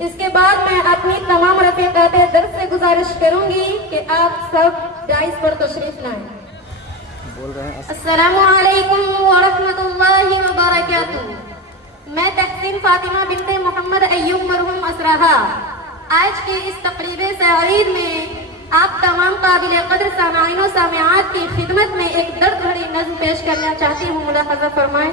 इसके बाद मैं अपनी तमाम रफ़ीक़ात दर्स से गुजारिश करूंगी कि आप सब डाइस पर तशरीफ लाएं। बोल रहे हैं अस्सलामु अलैकुम व रहमतुल्लाहि व बरकातुहू। मैं तहसीन फातिमा बिन्ते मोहम्मद अय्यूब मरहूम असराहा आज की इस तकरीब सईद में आप तमाम काबिल कदर सामाईन व सामिआत की खिदमत में एक दर्द भरी नज़्म पेश करना चाहती हूँ। मुलाहज़ा फरमाएं।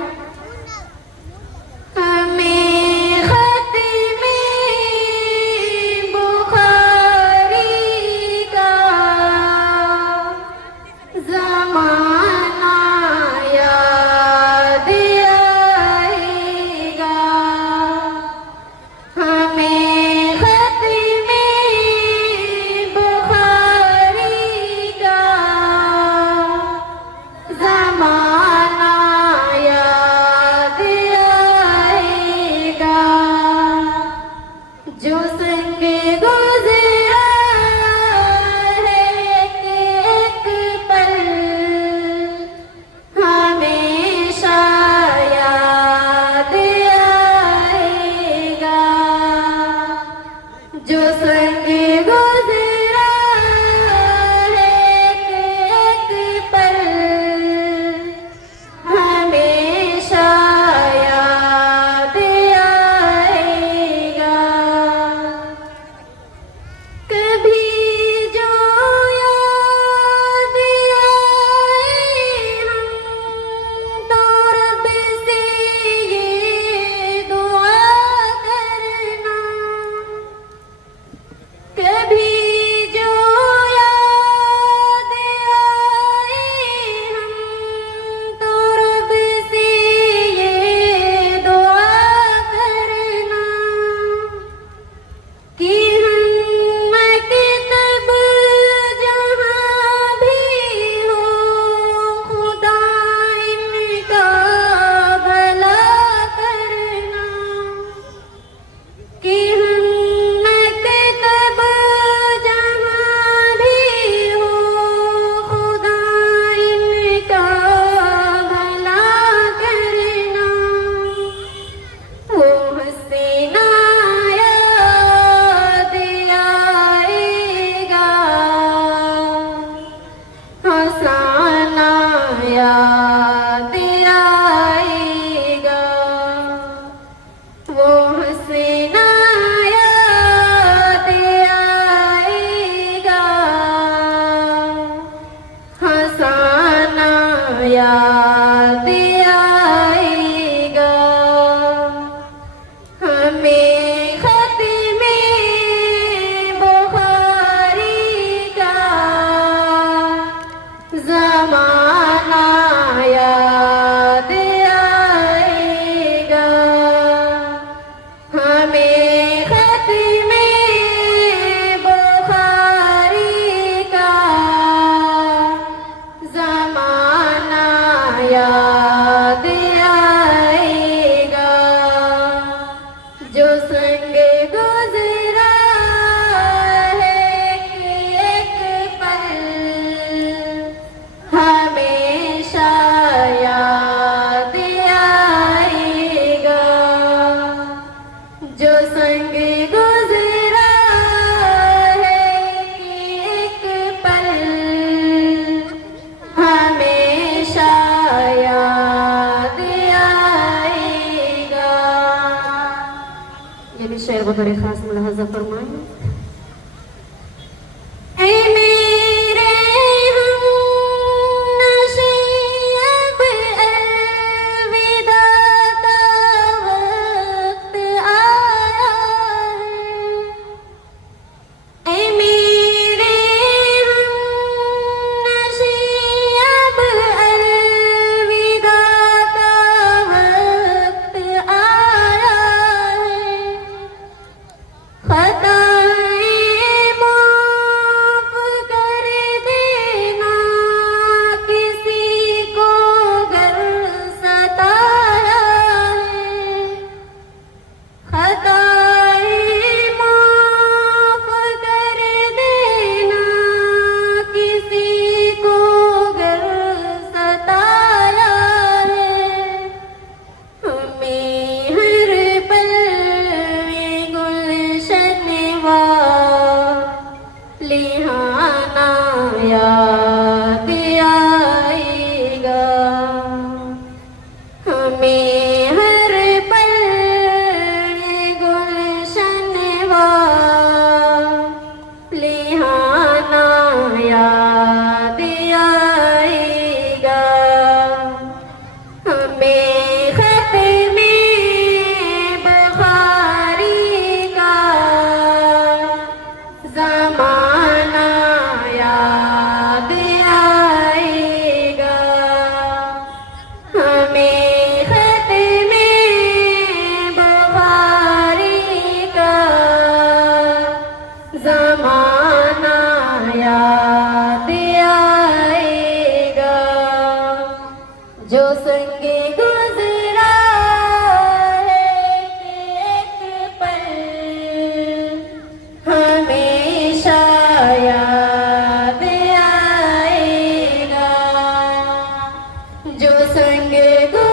शेर बतौर खास मुलाहज़ा फरमाएं। खता जो संगे